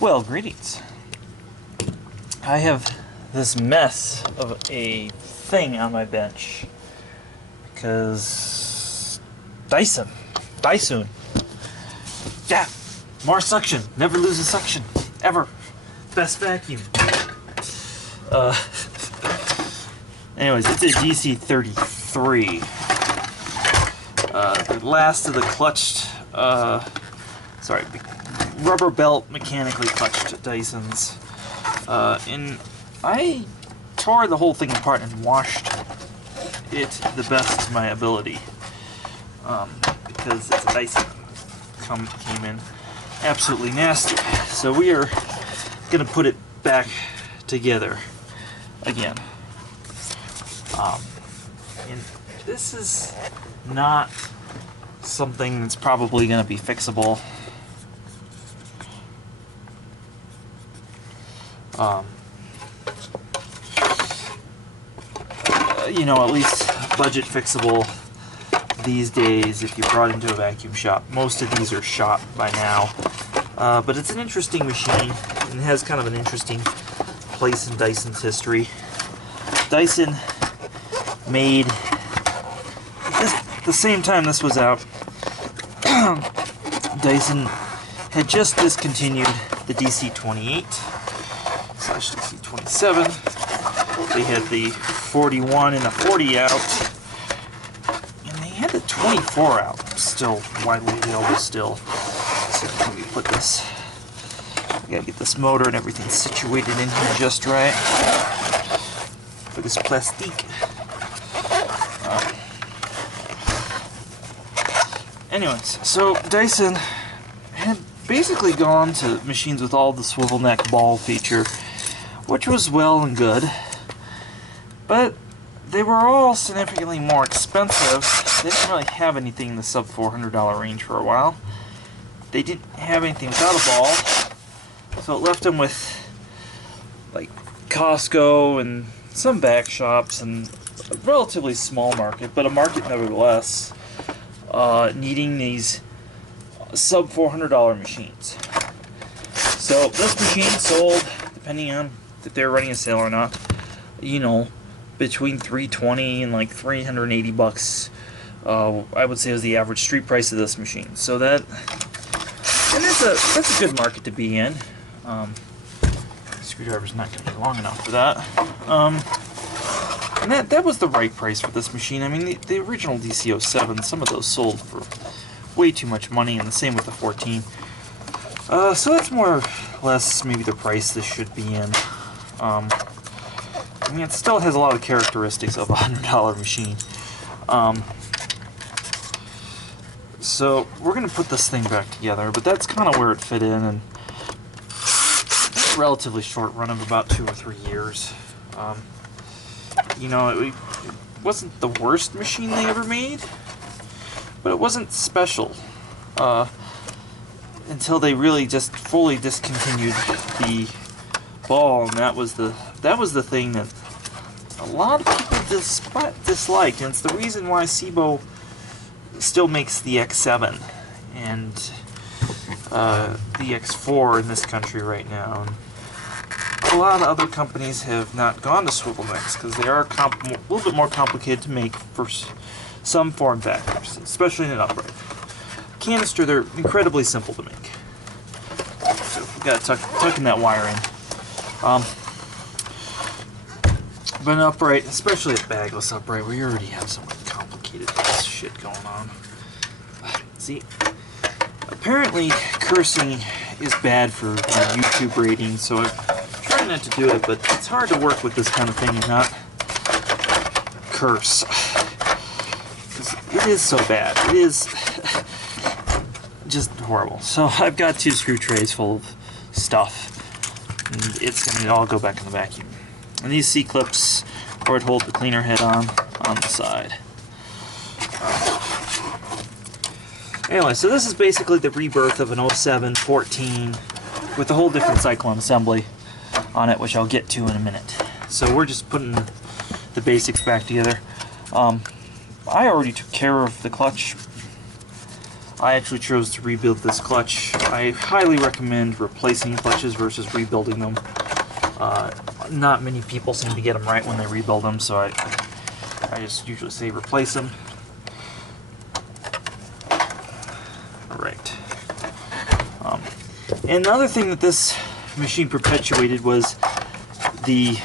Well, greetings. I have this mess of a thing on my bench because Dyson. Yeah, more suction. Never lose a suction ever. Best vacuum. Anyways, it's a DC33. The last of the clutched, rubber belt mechanically clutched Dysons. And I tore the whole thing apart and washed it to the best of my ability. Because it's a Dyson came in absolutely nasty. So we are going to put it back together again. And this is not something that's probably going to be fixable. You know, at least budget fixable these days if you brought into a vacuum shop. Most of these are shot by now. But it's an interesting machine and has kind of an interesting place in Dyson's history. Dyson made, the same time this was out, Dyson had just discontinued the DC28/DC27. They had the 41 and the 40 out, and they had the 24 out, still widely available still. So let me put this, I gotta get this motor and everything situated in here just right for this plastique. Anyways, so Dyson had basically gone to machines with all the swivel neck ball feature, which was well and good, but they were all significantly more expensive. They didn't really have anything in the sub $400 range for a while. They didn't have anything without a ball, so it left them with like Costco and some back shops and a relatively small market, but a market nevertheless, needing these sub $400 machines. So this machine sold, depending on if they're running a sale or not, you know, between $320 and like $380. I would say was the average street price of this machine. So that's a good market to be in. Screwdriver's not going to be long enough for that. And that was the right price for this machine. I mean, the original DC07, some of those sold for way too much money, and the same with the 14. So that's more or less maybe the price this should be in. I mean, it still has a lot of characteristics of a $100 machine. So we're going to put this thing back together, but that's kind of where it fit in, and it's a relatively short run of about 2 or 3 years. You know, it wasn't the worst machine they ever made, but it wasn't special until they really just fully discontinued the ball, and that was the thing that a lot of people disliked, and it's the reason why Cibo still makes the X7 and the X4 in this country right now. And a lot of other companies have not gone to swivel necks because they are a little bit more complicated to make for some form factors, especially in an upright. Canister, they're incredibly simple to make. So we've got to tuck in that wire in. But an upright, especially a bagless upright, where you already have some complicated shit going on. See, apparently cursing is bad for YouTube ratings, so I try not to do it, but it's hard to work with this kind of thing and not curse. Because it is so bad. It is just horrible. So I've got 2 screw trays full of stuff, and it's going to all go back in the vacuum. And these C-clips where it holds the cleaner head on the side. Anyway, so this is basically the rebirth of an 07 14 with a whole different cyclone assembly on it, which I'll get to in a minute. So we're just putting the basics back together. I already took care of the clutch I actually chose to rebuild this clutch. I highly recommend replacing clutches versus rebuilding them. Not many people seem to get them right when they rebuild them, so I just usually say replace them. Alright. And another thing that this machine perpetuated was the,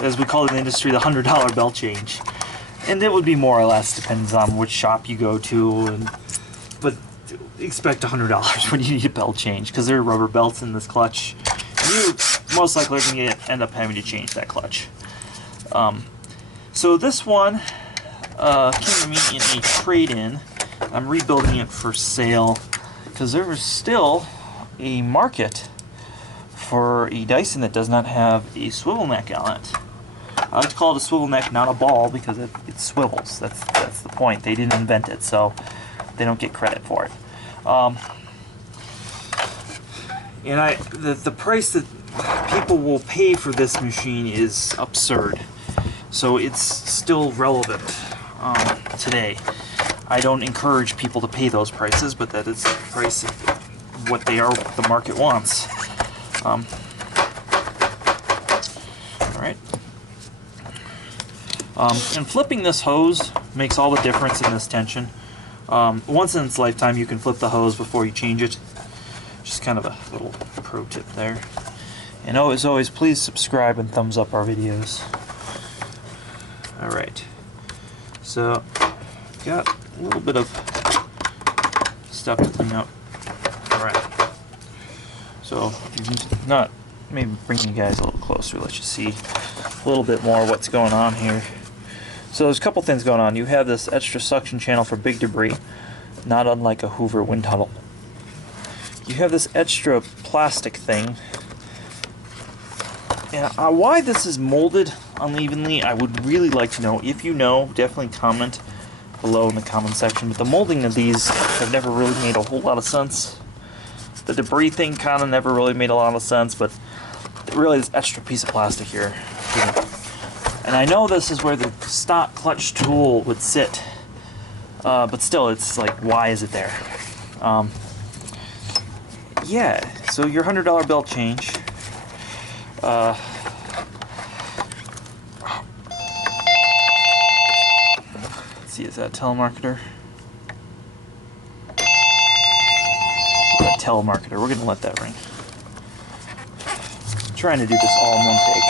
as we call it in the industry, the $100 belt change. And it would be more or less, depends on which shop you go to, but expect $100 when you need a belt change, because there are rubber belts in this clutch. You most likely are going to end up having to change that clutch. So this one came to me in a trade-in. I'm rebuilding it for sale because there is still a market for a Dyson that does not have a swivel neck on it. I like to call it a swivel neck, not a ball, because it swivels. That's the point. They didn't invent it, so they don't get credit for it. And the price that people will pay for this machine is absurd. So it's still relevant today. I don't encourage people to pay those prices, but that is the price of what the market wants. Alright. And flipping this hose makes all the difference in this tension. Once in its lifetime you can flip the hose before you change it. Just kind of a little pro tip there. And as always, please subscribe and thumbs up our videos. Alright. So, got a little bit of stuff to clean up. Alright. So, if you're not, maybe bring you guys a little closer, let you see a little bit more what's going on here. So there's a couple things going on. You have this extra suction channel for big debris, not unlike a Hoover wind tunnel. You have this extra plastic thing. And why this is molded unevenly, I would really like to know. If you know, definitely comment below in the comment section. But the molding of these have never really made a whole lot of sense. The debris thing kind of never really made a lot of sense, but really this extra piece of plastic here. And I know this is where the stock clutch tool would sit, but still, it's like, why is it there? Yeah, so your $100 belt change. Let's see, is that a telemarketer? A telemarketer, we're gonna let that ring. I'm trying to do this all in one take.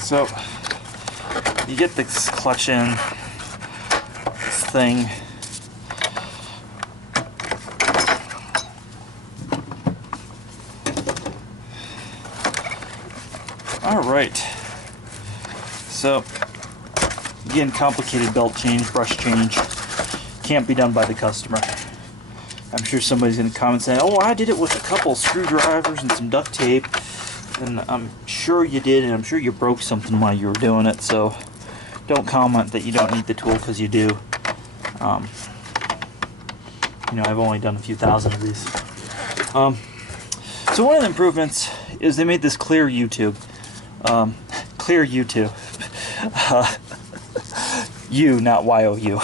So, you get this clutch in, this thing. Alright. So, again, complicated belt change, brush change. Can't be done by the customer. I'm sure somebody's going to comment saying, oh, I did it with a couple screwdrivers and some duct tape. And I'm sure you did, and I'm sure you broke something while you were doing it, so don't comment that you don't need the tool, because you do. You know, I've only done a few thousand of these. So one of the improvements is they made this clear U-tube. Clear U-tube. U, not Y-O-U.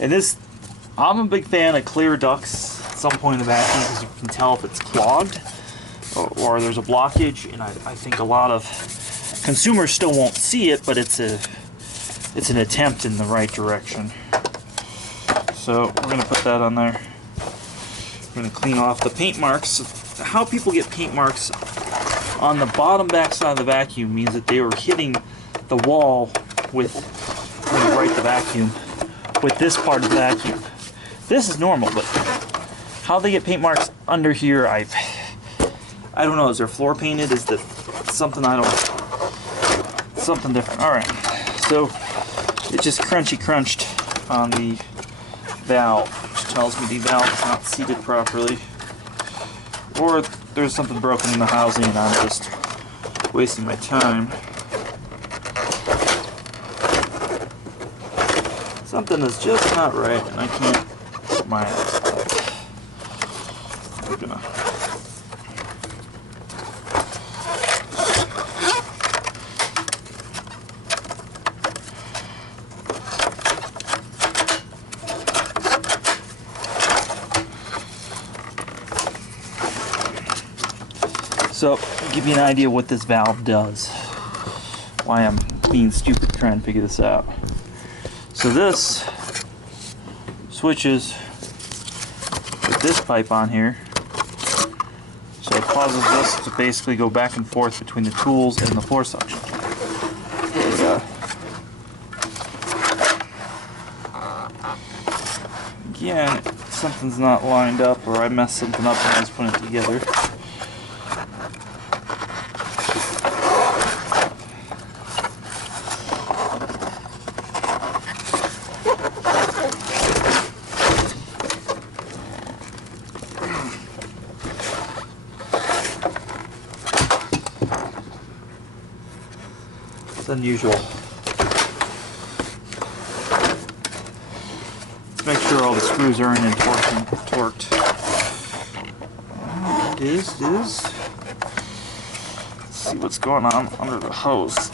And this, I'm a big fan of clear ducts at some point in the vacuum, because you can tell if it's clogged or there's a blockage, and I think a lot of consumers still won't see it, but it's an attempt in the right direction. So we're going to put that on there. We're going to clean off the paint marks. How people get paint marks on the bottom back side of the vacuum means that they were hitting the wall with, when you right the vacuum, with this part of the vacuum. This is normal, but how they get paint marks under here, I don't know. Is there floor painted? Is that something something different? All right. So it just crunched on the valve, which tells me the valve is not seated properly, or there's something broken in the housing and I'm just wasting my time. something is just not right, and I can't put my eyes on it. I'm gonna... So, give you an idea what this valve does. Why I'm being stupid trying to figure this out. So this switches with this pipe on here. So it causes this to basically go back and forth between the tools and the floor suction. Again, something's not lined up, or I messed something up when I was putting it together. It's unusual. Let's make sure all the screws are in and torqued. It is. Let's see what's going on under the hose.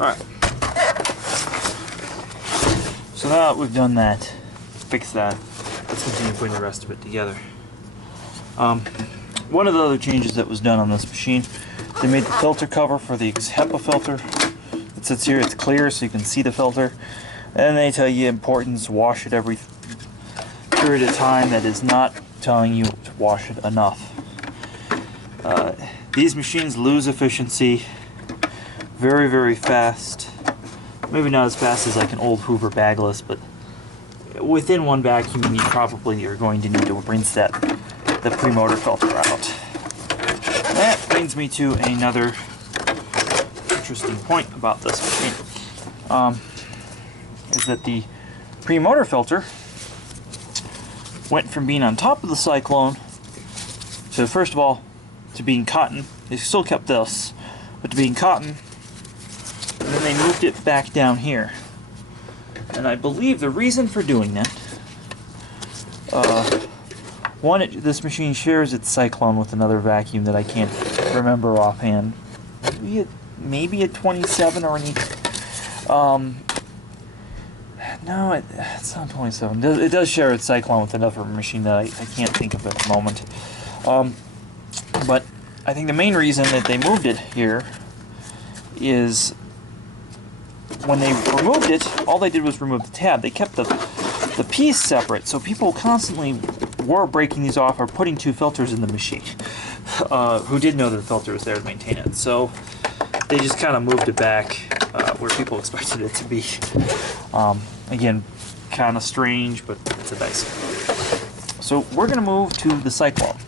Alright, so now that we've done that, fixed that, let's continue putting the rest of it together. One of the other changes that was done on this machine, they made the filter cover for the HEPA filter. It sits here, it's clear so you can see the filter. And they tell you importance, wash it every period of time. That is not telling you to wash it enough. These machines lose efficiency very, very fast. Maybe not as fast as like an old Hoover bagless, but within one vacuum you probably are going to need to rinse the premotor filter out. That brings me to another interesting point about this machine. Is that the premotor filter went from being on top of the cyclone to, first of all, to being cotton. They still kept this, but to being cotton. And then they moved it back down here. And I believe the reason for doing that, one, this machine shares its cyclone with another vacuum that I can't remember offhand. Maybe a 27 or an no, it's not 27. It does share its cyclone with another machine that I can't think of at the moment. But I think the main reason that they moved it here is when they removed it, all they did was remove the tab. They kept the piece separate, so people constantly were breaking these off or putting two filters in the machine who did know that the filter was there to maintain it. So they just kind of moved it back where people expected it to be. Again, kind of strange, but it's a Dyson. So we're going to move to the cyclone.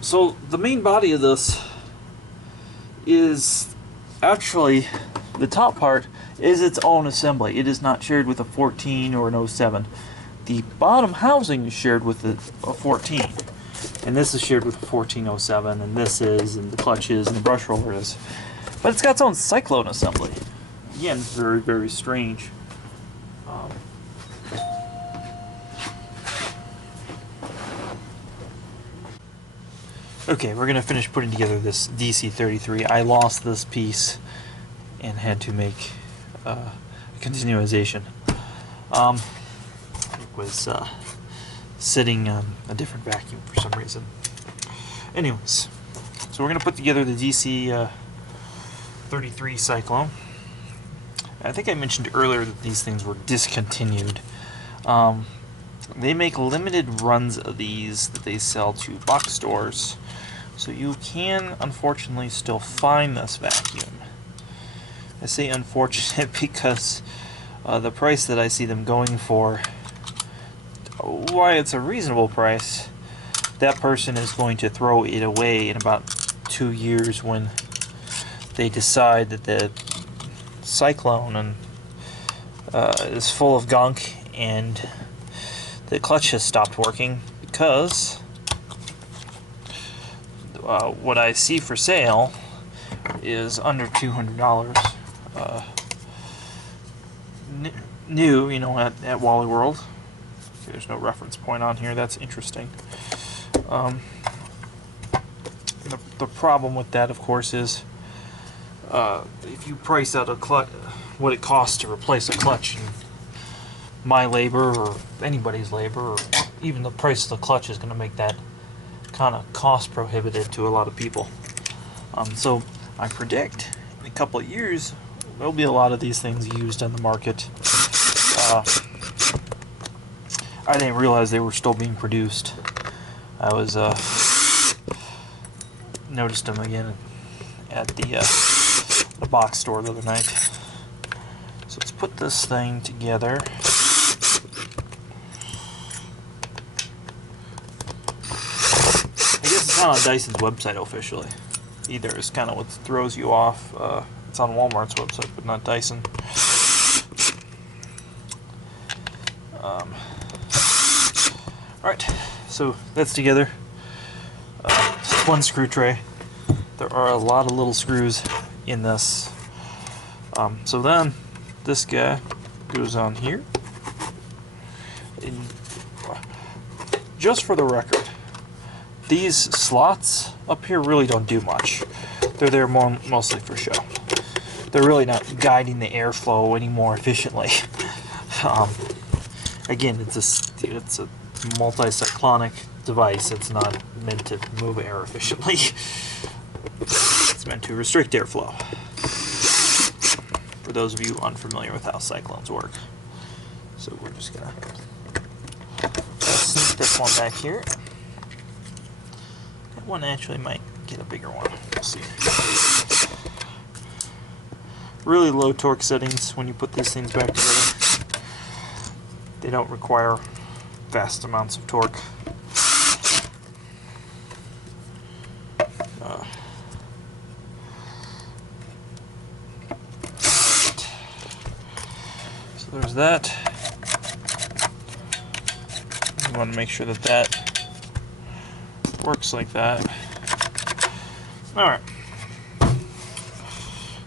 So the main body of this is actually, the top part is its own assembly. It is not shared with a 14 or an 07. The bottom housing is shared with a 14. And this is shared with a 1407, and this is, and the clutch is, and the brush roller is. But it's got its own cyclone assembly. Again, very, very strange. Okay, we're going to finish putting together this DC33. I lost this piece and had to make a continuization. It was sitting on a different vacuum for some reason. Anyways, so we're going to put together the DC33 cyclone. I think I mentioned earlier that these things were discontinued. They make limited runs of these that they sell to box stores. So you can, unfortunately, still find this vacuum. I say unfortunate because the price that I see them going for, why it's a reasonable price, that person is going to throw it away in about 2 years when they decide that the Cyclone and is full of gunk and the clutch has stopped working, because what I see for sale is under $200 new, you know, at Wally World. Okay, there's no reference point on here. That's interesting. The problem with that, of course, is if you price out a clutch, what it costs to replace a clutch, and my labor or anybody's labor, or even the price of the clutch, is going to make that kind of cost prohibitive to a lot of people. So I predict in a couple of years there'll be a lot of these things used on the market. I didn't realize they were still being produced. I was noticed them again at the box store the other night. So let's put this thing together. I guess it's not on Dyson's website officially either. It's kind of what throws you off. It's on Walmart's website, but not Dyson. Alright, so that's together. It's one screw tray. There are a lot of little screws in this. So then this guy goes on here. And just for the record, these slots up here really don't do much. They're there mostly for show. They're really not guiding the airflow any more efficiently. Again, it's a multi-cyclonic device. It's not meant to move air efficiently. It's meant to restrict airflow. For those of you unfamiliar with how cyclones work. So we're just gonna sneak this one back here. That one actually might get a bigger one. We'll see. Really low torque settings when you put these things back together. They don't require vast amounts of torque. So there's that. You want to make sure that that works like that. Alright.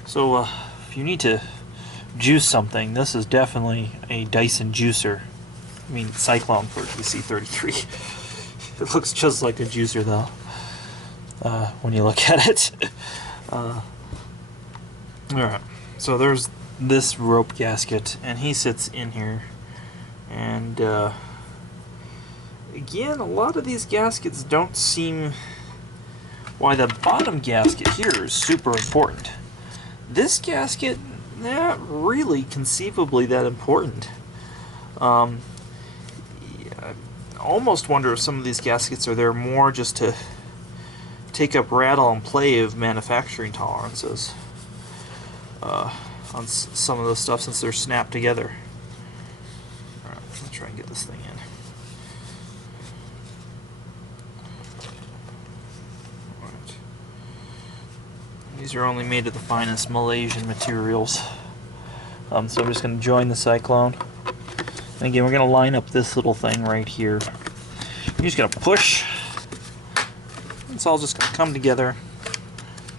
So if you need to juice something, this is definitely a Dyson juicer. I mean, Cyclone for DC33. It looks just like a juicer, though, when you look at it. Alright, so there's this rope gasket, and he sits in here. And, again, a lot of these gaskets don't seem... Why, the bottom gasket here is super important. This gasket, not really conceivably that important. I almost wonder if some of these gaskets are there more just to take up rattle and play of manufacturing tolerances on some of the stuff, since they're snapped together. Alright, let's try and get this thing in. Alright. These are only made of the finest Malaysian materials. So I'm just going to join the Cyclone. And again, we're going to line up this little thing right here. You're just going to push. It's all just going to come together.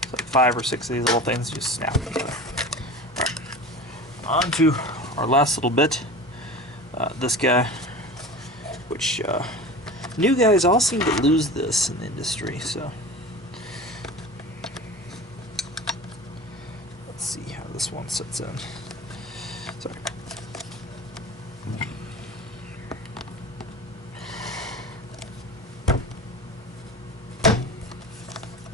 It's like 5 or 6 of these little things just snap together. Alright. On to our last little bit. This guy, which new guys all seem to lose this in the industry, so let's see how this one sits in. Sorry.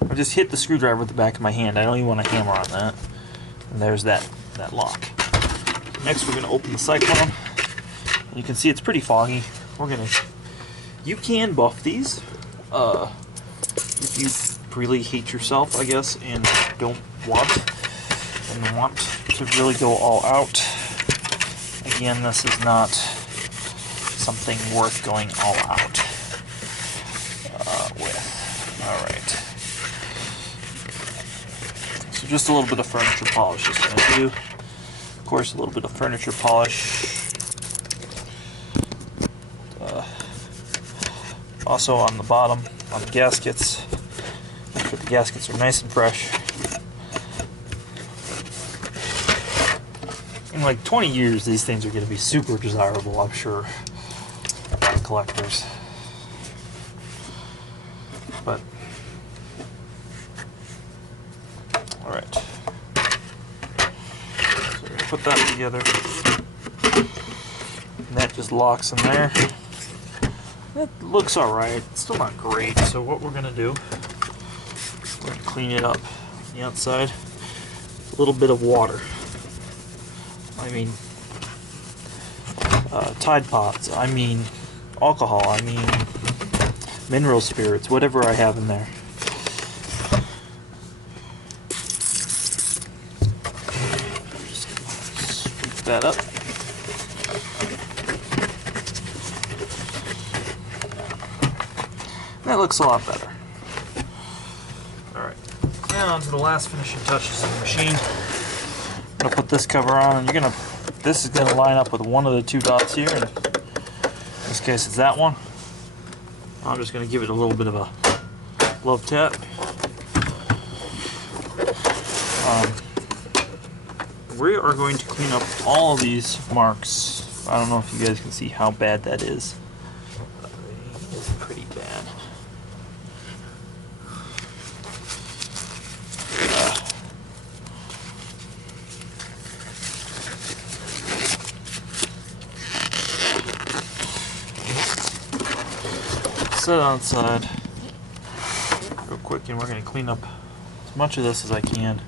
I just hit the screwdriver with the back of my hand. I don't even want to hammer on that. And there's that lock. Next, we're going to open the Cyclone. And you can see it's pretty foggy. You can buff these if you really hate yourself, I guess, and don't want to really go all out. again, this is not something worth going all out with. Alright. So just a little bit of furniture polish is going to do. Of course, a little bit of furniture polish. Also on the bottom, on the gaskets. Make sure the gaskets are nice and fresh. In like 20 years, these things are going to be super desirable, I'm sure, by collectors. But, alright. So we're going to put that together. And that just locks in there. It looks alright. It's still not great. So what we're going to do, we're going to clean it up on the outside. A little bit of water. I mean, Tide Pods. I mean, alcohol. I mean, mineral spirits. Whatever I have in there. Just sweep that up. That looks a lot better. Alright, now on to the last finishing touches of the machine. I'm going to put this cover on, and this is going to line up with one of the two dots here, and in this case it's that one. I'm just going to give it a little bit of a love tap. We are going to clean up all of these marks. I don't know if you guys can see how bad that is. It's pretty bad. Set it on the side real quick, and we're going to clean up as much of this as I can.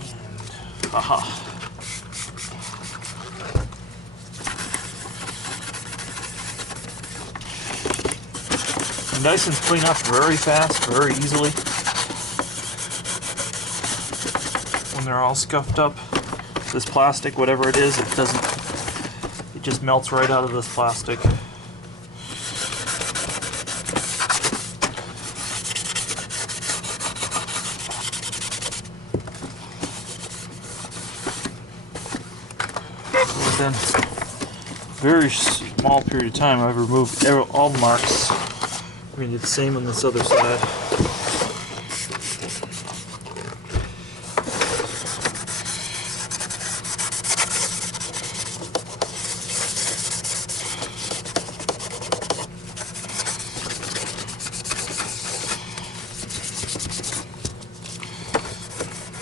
And aha. And Dysons clean up very fast, very easily. When they're all scuffed up, this plastic, whatever it is, it just melts right out of this plastic. Within a very small period of time, I've removed all the marks. We're going to do the same on this other side.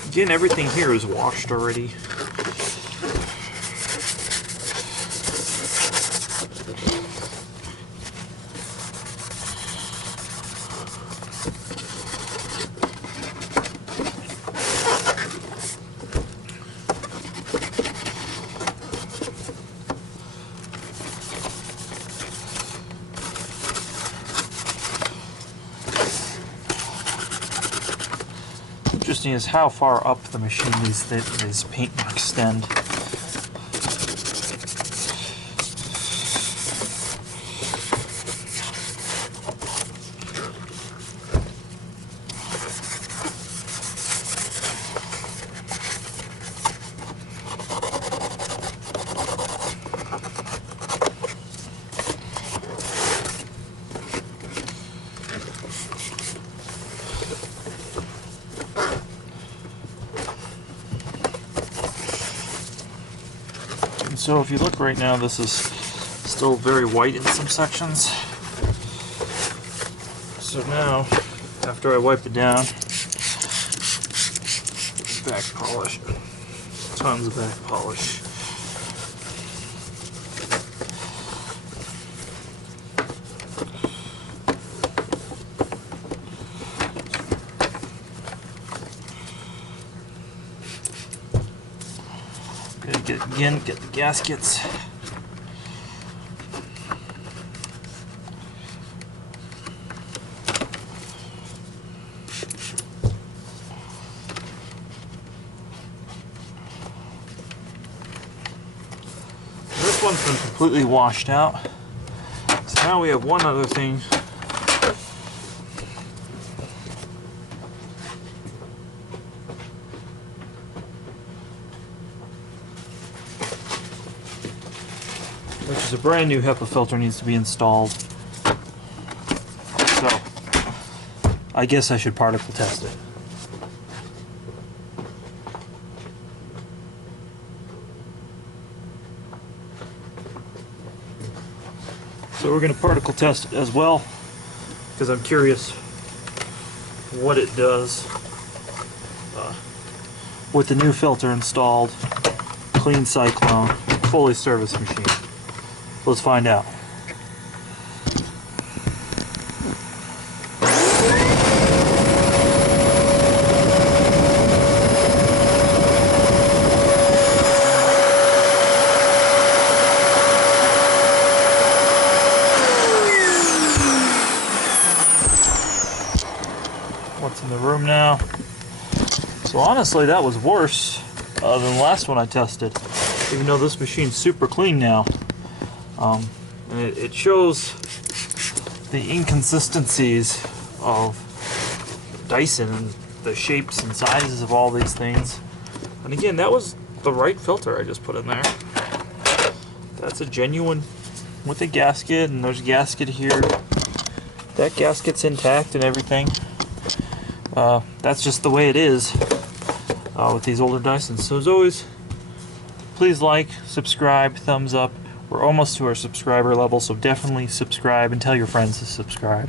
Again, everything here is washed already. Interesting is how far up the machine these paint marks extend. So if you look right now, this is still very white in some sections. So now, after I wipe it down, back polish, tons of back polish. Get the gaskets. been completely washed out. So now we have one other thing. Which is a brand new HEPA filter needs to be installed. So I guess I should particle test it. So we're going to particle test it as well, because I'm curious what it does with the new filter installed, clean cyclone, fully serviced machine. Let's find out. What's in the room now? So honestly, that was worse than the last one I tested, even though this machine's super clean now. And it shows the inconsistencies of Dyson and the shapes and sizes of all these things. And again, that was the right filter I just put in there. That's a genuine with a gasket, and there's a gasket here. That gasket's intact and everything. That's just the way it is with these older Dysons. So as always, please like, subscribe, thumbs up. We're almost to our subscriber level, so definitely subscribe and tell your friends to subscribe.